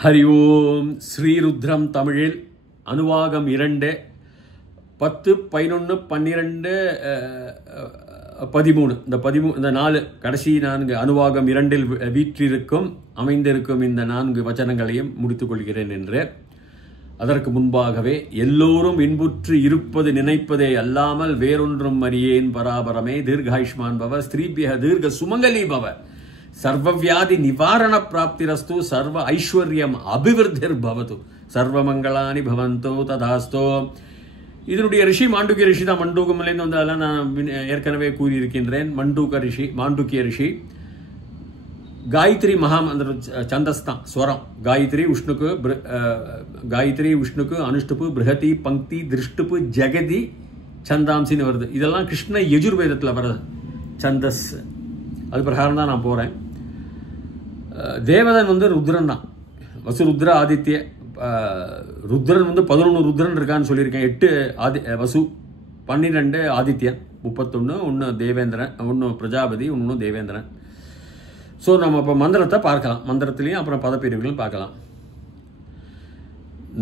ஹரி ஓம். ஸ்ரீருத்ரம் தமிழில் அனுவாகம் 2 10, 11, 12, 13 இந்த 4 கடைசி 4 அனுவாகம் 2இல் வீற்றிருக்கும் அமைந்திருக்கும் இந்த 4 வச்சனங்களையும் முடித்துக் கொள்கிறேன் என்று. அதற்கு முன்பாகவே எல்லோரும் இன்புற்று இருப்பது நினைப்பதே அல்லாமல் வேறொன்றும் அறியேன் பராபரமே தீர்காயுஷ்மான் பவ ஸ்ரீபிய தீர்க்க சுமங்கலி பவ சர்வவியாதி நிவாரண பிராப்திரஸ்து சர்வ ஐஸ்வர்யம் அபிவிருத்திர் பவது சர்வமங்களானி பவந்தோ ததாஸ்தோ. இதனுடைய ரிஷி மாண்டூக்கிய ரிஷி தான். மண்டூகமிலேருந்து வந்தாலும் நான் ஏற்கனவே கூறியிருக்கின்றேன். மாண்டூக்கிய ரிஷி காயத்ரி மகாமந்திர சந்தஸ்தான் ஸ்வரம். காயத்ரி விஷ்ணுக்கு அனுஷ்டுப்பு பிருஹதி பங்கி திருஷ்டுப்பு ஜெகதி சந்தாம்சின்னு வருது. இதெல்லாம் கிருஷ்ண யஜுர்வேதத்தில் வருது சந்தஸ். அது பிரகாரம் தான் நான் போகிறேன். தேவதன் ருத்ரன் தான். வசுருத்ர ஆதித்ய ருத்ரன் 11 ருத்ரன் இருக்கான்னு சொல்லியிருக்கேன். 8 வசு, 12 ஆதித்யன், 31 ஒன்று தேவேந்திரன், 1 பிரஜாபதி, 1 தேவேந்திரன். ஸோ நம்ம இப்போ மந்திரத்தை பார்க்கலாம். மந்திரத்திலையும் அப்புறம் பதப்பிரிவுகளும் பார்க்கலாம்.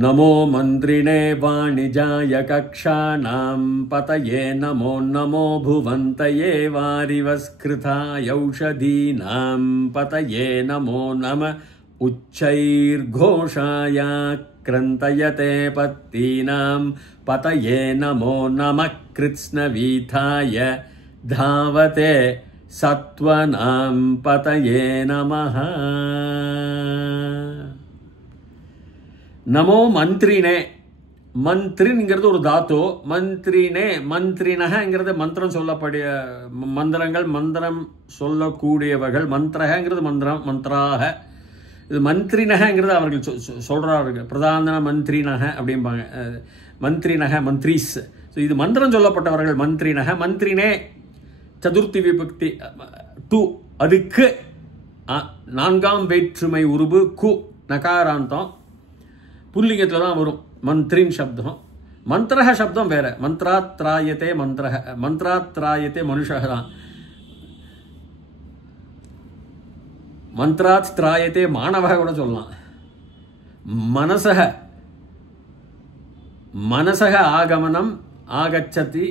நமோ மந்திரிணே வாணிஜாய கக்ஷாணாம் பதயே நமோ நமோ புவந்தயே வாரிவஸ்கிருதாயௌஷதீனாம் பதயே நமோ நம உச்சைர்கோஷாய க்ரந்தயதே பத்தீனாம் பதயே நமோ நம கிருத்ஸ்னவீதாய தாவதே சத்வனாம் பதயே நமஹ. நமோ மந்திரினே. மந்திரின்ங்கிறது ஒரு தாத்து. மந்திரினே மந்திரினங்கிறது மந்திரம் சொல்லக்கூடிய மந்திரங்கள், மந்திரம் சொல்லக்கூடியவர்கள். மந்திரங்கிறது மந்திரம், மந்திராக. இது மந்திரினங்கிறது அவர்கள் சொல்றார்கள். பிரதான மந்திரினக அப்படிம்பாங்க. மந்திரினக மந்திரிஸ். ஸோ இது மந்திரம் சொல்லப்பட்டவர்கள். மந்திரினக மந்திரினே சதுர்த்தி விபக்தி 2. அதுக்கு 4ஆம் வேற்றுமை உருபு கு நகாராந்தம் புல்லிங்கத்தில் தான் வரும். மந்திரின் சப்தம். மந்திரக சப்தம் வேற. மந்திராத்ராயத்தே மந்திரக, மந்திராத்ராயத்தே மனுஷக தான். மந்திராத்ராயத்தே மாணவக கூட சொல்லலாம். மனசக ஆகமனம் ஆகச்சதி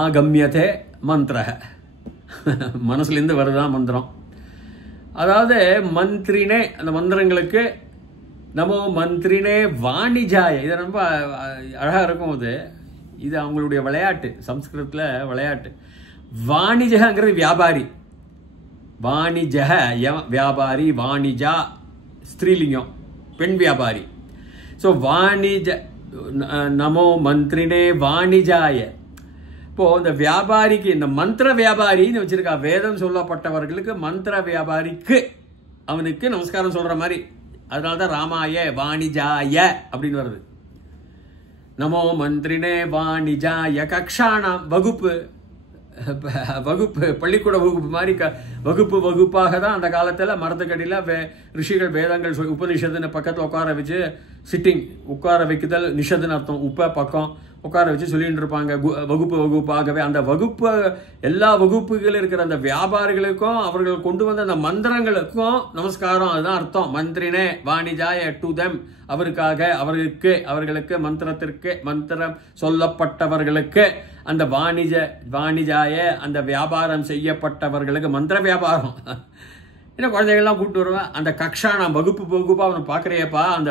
ஆகம்யதே மந்திரக. மனசுலேருந்து வருதான் மந்திரம். அதாவது மந்திரினே அந்த மந்திரங்களுக்கு நமோ மந்திரினே வாணிஜாய. இது ரொம்ப அழகாக இருக்கும். இது அவங்களுடைய விளையாட்டு. சம்ஸ்கிருதத்தில் விளையாட்டு. வாணிஜங்கிறது வியாபாரி. வாணிஜக வியாபாரி, வாணிஜா ஸ்திரீலிங்கம், பெண் வியாபாரி. ஸோ வாணிஜ நமோ மந்திரினே வாணிஜாய. இப்போ இந்த வியாபாரிக்கு, இந்த மந்திர வியாபாரின்னு வச்சிருக்கா. வேதம் சொல்லப்பட்டவர்களுக்கு மந்திர வியாபாரிக்கு அவனுக்கு நமஸ்காரம் சொல்ற மாதிரி. அதனால தான் ராமாய வாணிஜாய அப்படின்னு வருது. நமோ மந்திரினே வாணிஜாய கக்ஷாணாம். வகுப்பு பள்ளிக்கூட வகுப்பு மாதிரி வகுப்பாக தான் அந்த காலத்தில் மரத்துக்கடியில் ரிஷிகள் வேதங்கள் உபநிஷத்துன்னு பக்கத்தில் உட்கார வச்சு, சிட்டிங் உட்கார வைக்குதல், நிஷத்துன்னு அர்த்தம். பக்கம் உட்கார வச்சு சொல்லிட்டு இருப்பாங்க. வகுப்பாகவே அந்த வகுப்பு, எல்லா வகுப்புகள் இருக்கிற அந்த வியாபாரிகளுக்கும் அவர்கள் கொண்டு வந்த அந்த மந்திரங்களுக்கும் நமஸ்காரம். அதுதான் அர்த்தம். மந்திரினே வாணிஜாய டு தெம். அவருக்காக, அவர்களுக்கு மந்திரத்திற்கு, மந்திரம் சொல்லப்பட்டவர்களுக்கு, அந்த வாணிஜாய அந்த வியாபாரம் செய்யப்பட்டவர்களுக்கு, மந்திர வியாபாரம். இன்னும் குழந்தைகள்லாம் கூப்பிட்டு வருவேன். அந்த கக்ஷா நான் வகுப்பா அவனை பார்க்குறியப்பா. அந்த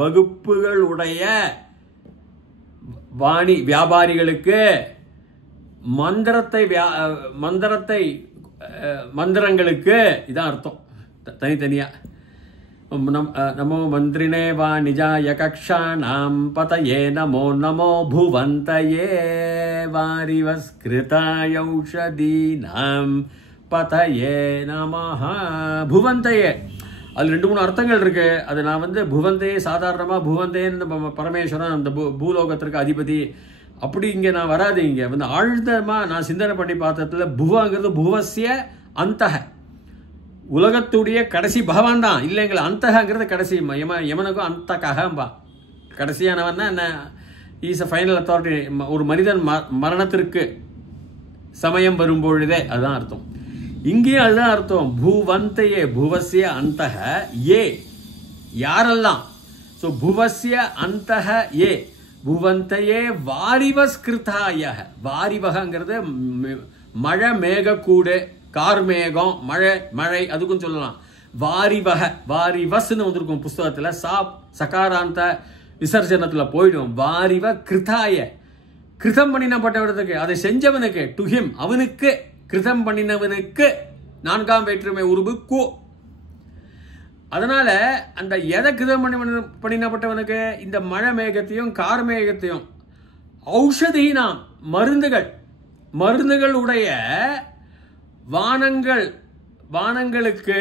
வகுப்புகளுடைய வியாபாரிகளுக்கு மந்திரங்களுக்கு இதான் அர்த்தம் தனித்தனியா. நமோ மந்திரினே வாணிஜாய கக்ஷாணாம் பதயே நமோ நமோ புவந்தயே வாரிவஸ்கிருதாயௌஷதீனாம் பதயே நமஹ. புவந்தயே அது 2-3 அர்த்தங்கள் இருக்கு. அது நான் புவந்தே சாதாரணமாக புவந்தேன்னு பரமேஸ்வரன் அந்த பூலோகத்திற்கு அதிபதி அப்படி இங்கே நான் வராது. இங்கே ஆழ்ந்தமாக நான் சிந்தனை பண்ணி பார்த்ததுல புவங்கிறது புவசிய அந்தக, உலகத்துடைய கடைசி பகவான் தான். இல்லைங்களா? அந்தகங்கிறது கடைசி. யமனுக்கும் அந்தகம்பா கடைசியானவன் என்ன? Is a final authority. ஒரு மனிதன் மரணத்திற்கு சமயம் வரும்பொழுதே அதுதான் அர்த்தம். இங்கேயும் அதுதான் அர்த்தம். பூவந்தையே புவசிய அந்தக ஏ யாரெல்லாம். ஸோ புவசிய அந்தக ஏ புவந்தையே வாரிவஸ்கிருதாய. வாரிவகங்கிறது மழை மேகக்கூடு கார்மேகம் மழை அதுக்கும் சொல்லலாம். வாரிவக வாரிவஸ்ன்னு வந்திருக்கும் புஸ்தகத்துல. சகாராந்த விசர்ஜனத்துல போயிடும். வாரிவ கிருதாய கிருதம் பண்ணினப்பட்டவனுக்கு அதை செஞ்சவனுக்கு டு ஹிம் அவனுக்கு கிருதம் பண்ணினவனுக்கு 4ஆம் வேற்றுமை உருபு கு. அதனால அந்த எதை கிருதம் பண்ணினப்பட்டவனுக்கு இந்த மழை மேகத்தையும் கார்மேகத்தையும் ஔஷதீனாம் மருந்துகளுடைய வானங்களுக்கு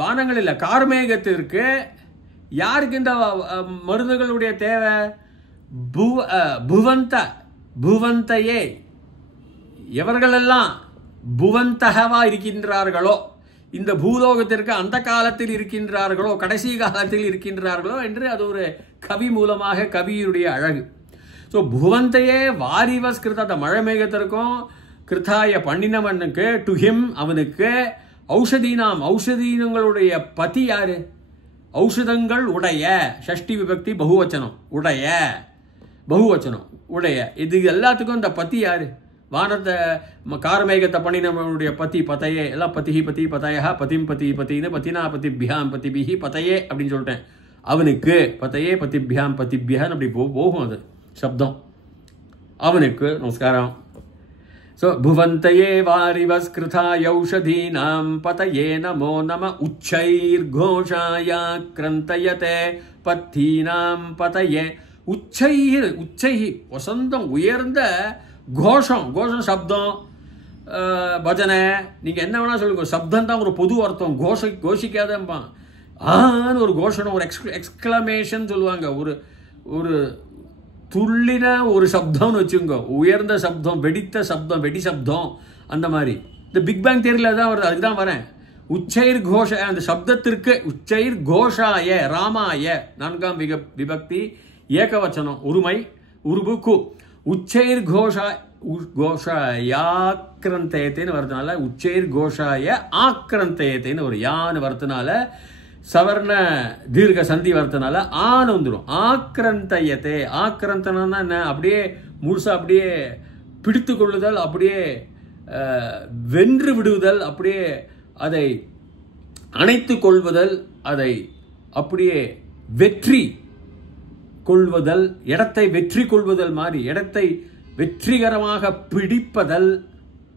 வானங்கள் இல்ல கார்மேகத்திற்கு யாருக்கு இந்த மருந்துகளுடைய தேவை? புவந்தையே எவர்களெல்லாம் புவந்தகவா இருக்கின்றார்களோ, இந்த பூலோகத்திற்கு அந்த காலத்தில் இருக்கின்றார்களோ, கடைசி காலத்தில் இருக்கின்றார்களோ என்று அது ஒரு கவி மூலமாக கவியுடைய அழகு. ஸோ புவந்தையே வாரிவஸ்கிருத அந்த மழை மேகத்திற்கும் கிருத்தாய பண்ணினவனுக்கு டு ஹிம் அவனுக்கு ஔஷதீனங்களுடைய பதி யாரு? ஔஷதங்கள் உடைய ஷஷ்டி விபக்தி பகுவச்சனம் உடைய இது எல்லாத்துக்கும் இந்த பதி யாரு? வானத்தை கார்மேகத்தை பண்ணினவனுடைய பதி பதையே எல்லாம் பதி பதயா பதிம் பதின்னு பத்தினா பதிபியாம் பதிபிஹி பதையே அப்படின்னு சொல்லிட்டேன். அவனுக்கு பதையே பதிபியாம் பதிபியான்னு அப்படி போகும் அது சப்தம். அவனுக்கு நமஸ்காரம். ஸோ புவந்தையே வாரிவஸ்கிருதாயௌஷதீனாம் பதயே நமோ நம உச்சைர்கோஷாய கிரந்தயதே பத்தீனாம் பதயே. உச்சை வசந்தம் உயர்ந்த கோஷம் சப்தம் பஜனை நீங்க என்ன வேணா சொல்லுங்க. சப்தம் தான் ஒரு பொது அர்த்தம். கோஷிக்காதப்பா ஆன்னு ஒரு கோஷனம் ஒரு எக்ஸ்கிளமேஷன் சொல்லுவாங்க. ஒரு துள்ளின ஒரு சப்தம்னு வச்சுங்க. உயர்ந்த சப்தம் வெடித்த சப்தம் வெடி சப்தம் அந்த மாதிரி. இந்த பிக் பேங் தியரியில தான் வருது. அதுதான் வரேன். உச்சைர் கோஷ அந்த சப்தத்திற்கு உச்சைர் கோஷாய ராமாய 4ஆம் விபக்தி ஏகவச்சனம் ஒருமை உருபு கு. உச்சைர் கோஷாயாக்கிரந்தயத்தைன்னு வரதுனால உச்சைர் கோஷாய ஆக்கிரந்தயத்தைன்னு ஒரு யான்னு வரதுனால சவர்ண தீர்க்க சந்தி வரதுனால ஆன்னு வந்துடும். ஆக்கிரந்தயத்தை ஆக்கிரந்தனா என்ன? அப்படியே முழுசா அப்படியே பிடித்து கொள்ளுதல், அப்படியே வென்று விடுதல், அப்படியே அதை அணைத்து கொள்வதல், அதை அப்படியே வெற்றி கொள்வதல், இடத்தை வெற்றி கொள்வதல் மாதிரி இடத்தை வெற்றிகரமாக பிடிப்பதல்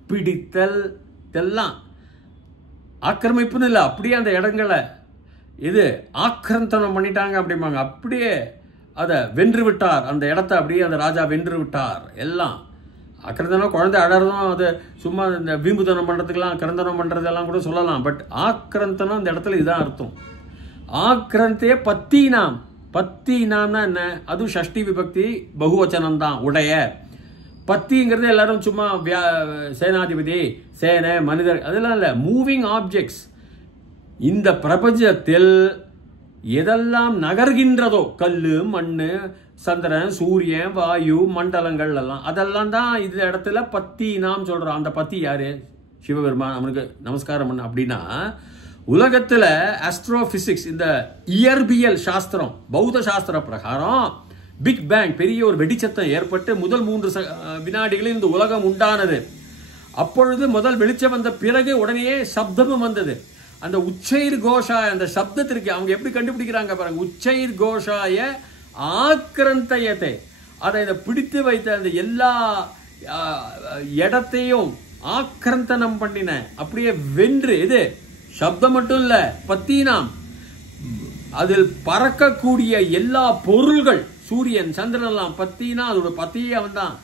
பிடித்தல் இதெல்லாம் ஆக்கிரமிப்புன்னு இல்லை. அப்படியே அந்த இடங்களை இது ஆக்கிரந்தனம் பண்ணிட்டாங்க அப்படிம்பாங்க. அப்படியே அதை வென்று விட்டார் அந்த இடத்த. அப்படியே அந்த ராஜா வென்று விட்டார். எல்லாம் ஆக்கிரந்தனம் குழந்தை அழறதும் அது சும்மா இந்த வீம்புத்தனம் பண்ணுறதுக்கெல்லாம் கிரந்தனம் பண்ணுறதெல்லாம் கூட சொல்லலாம். பட் ஆக்கிரந்தனம் இந்த இடத்துல இதுதான் அர்த்தம். ஆக்கிரந்தே பத்தினாம்னா என்ன? அது ஷஷ்டி விபக்தி பகுவச்சனம் தான் உடைய. பத்திங்கிறது எல்லாரும் சும்மா சேனாதிபதி சேனை மனிதர் அதெல்லாம் இல்லை. Moving objects. இந்த பிரபஞ்சத்தில் எதெல்லாம் நகர்கின்றதோ கல்லு மண்ணு சந்திரன் சூரியன் வாயு மண்டலங்கள் எல்லாம் அதெல்லாம் தான் இந்த இடத்துல பத்தி நாம் சொல்றோம். அந்த பத்தி யாரு? சிவபெருமான். அவனுக்கு நமஸ்காரம் பண்ண. அப்படின்னா உலகத்துல ஆஸ்ட்ரோபிசிக்ஸ் இந்த இயற்பியல் சாஸ்திரம் பௌத்த சாஸ்திர பிரகாரம் பிக் பேங் பெரிய ஒரு வெடிச்சத்தம் ஏற்பட்டு முதல் 3 வினாடிகளில் இந்த உலகம் உண்டானது. அப்பொழுது முதல் வெளிச்சம் வந்த பிறகு உடனே சப்தமும் வந்தது. அந்த உச்சைர் கோஷாய அந்த சப்தத்திற்கு அவங்க எப்படி கண்டுபிடிக்கிறாங்க பாருங்க. உச்சைர் கோஷாய ஆக்கிரந்தயத்தை அதை பிடித்து வைத்த அந்த எல்லா இடத்தையும் ஆக்கிரந்தனம் பண்ணின அப்படியே வென்று. இது சப்தம் மட்டும் இல்ல பத்தினாம் அதில் பறக்கக்கூடிய எல்லா பொருள்கள் சூரியன் சந்திரன் எல்லாம் பத்தினா அதோட பத்தியே அவன் தான்.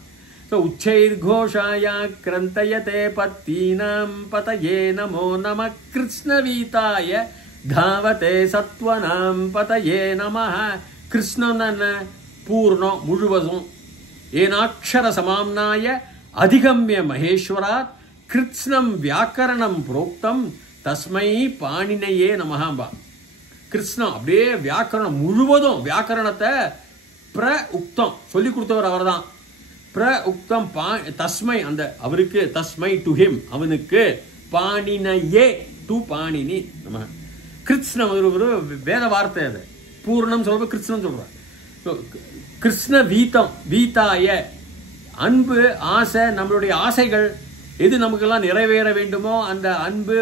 உச்சைர் கோஷாய கிரந்தயதே பத்தீனாம் பதயே நமோ நம கிருஷ்ணவீதாய தாவதே சத்வனாம் பதயே நமஹ. கிருஷ்ணன் பூர்ணம் முழுவதும் ஏனாட்சர சமாம்னாய அதிகம்ய மகேஸ்வராத் கிருஷ்ணம் வியாக்கரணம் புரோக்தம் தஸ்மை பாணினையே நமஹாம்பா. கிருஷ்ணம் அப்படியே வியாக்கரணம் முழுவதும் வியாக்கரணத்தை உக்தம் சொல்லி கொடுத்தவர் அவர் தான். உக்தம் தஸ்மை அந்த அவருக்கு தஸ்மை டு ஹிம் அவனுக்கு பாணினயே டு பாணினி நம்ம கிருஷ்ண ஒரு வேத வார்த்தை அது பூர்ணம் சொல்ற கிருஷ்ணன் சொல்றார் கிருஷ்ண வீதம் வீதாய அன்பு ஆசை நம்மளுடைய ஆசைகள் எது நமக்கெல்லாம் நிறைவேற வேண்டுமோ அந்த அன்பு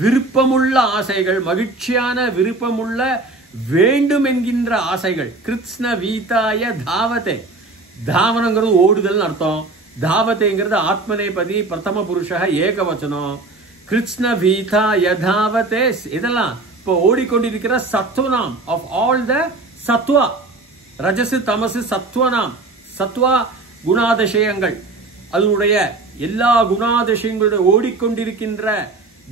விருப்பமுள்ள ஆசைகள் மகிழ்ச்சியான விருப்பமுள்ள வேண்டும் என்கின்ற ஆசைகள் கிருஷ்ண வீதாய தாவதே தாவனங்கிறது ஓடுதல் அர்த்தம் தாவதேங்கிறது ஆத்மநேபதி பிரதம புருஷ ஏகவச்சனம் கிருஷ்ண வீதா யதாவதே இதெல்லாம் இப்போ ஓடிக்கொண்டிருக்கிற சத்துவனாம் ஆஃப் ஆல் த சத்வா ரஜசு தமசு சத்வனாம் சத்வா குணாதிசயங்கள் அதனுடைய எல்லா குணாதிசயங்களுடைய ஓடிக்கொண்டிருக்கின்ற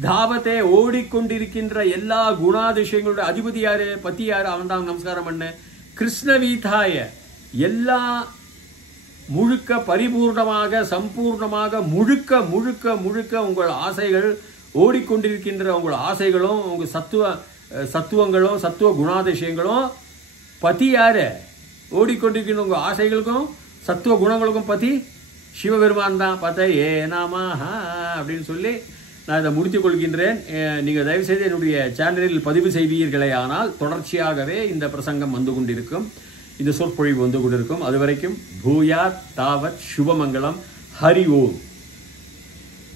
தாவத்தை ஓடிக்கொண்டிருக்கின்ற எல்லா குணாதிசயங்களுடைய அதிபதி யாரு பத்தி யாரு அவன் தான் நமஸ்காரம் பண்ண கிருஷ்ண வீதாய எல்லா முழுக்க பரிபூர்ணமாக சம்பூர்ணமாக முழுக்க முழுக்க முழுக்க உங்கள் ஆசைகள் ஓடிக்கொண்டிருக்கின்ற உங்கள் ஆசைகளும் உங்க சத்துவங்களும் சத்துவ குணாதிசயங்களும் பதி யாரு ஓடிக்கொண்டிருக்கின்ற உங்க ஆசைகளுக்கும் சத்துவ குணங்களுக்கும் பதி சிவபெருமான் தான் பார்த்தா ஏ நாமஹா அப்படின்னு சொல்லி நான் இதை முடித்துக் கொள்கின்றேன். நீங்கள் தயவுசெய்து என்னுடைய சேனலில் பதிவு செய்வீர்களே ஆனால் தொடர்ச்சியாகவே இந்த பிரசங்கம் வந்து கொண்டிருக்கும், இந்த சொற்பொழிவு வந்து கொண்டிருக்கும். அது வரைக்கும் பூயாத் தாவத் சுபமங்கலம். ஹரி ஓம்.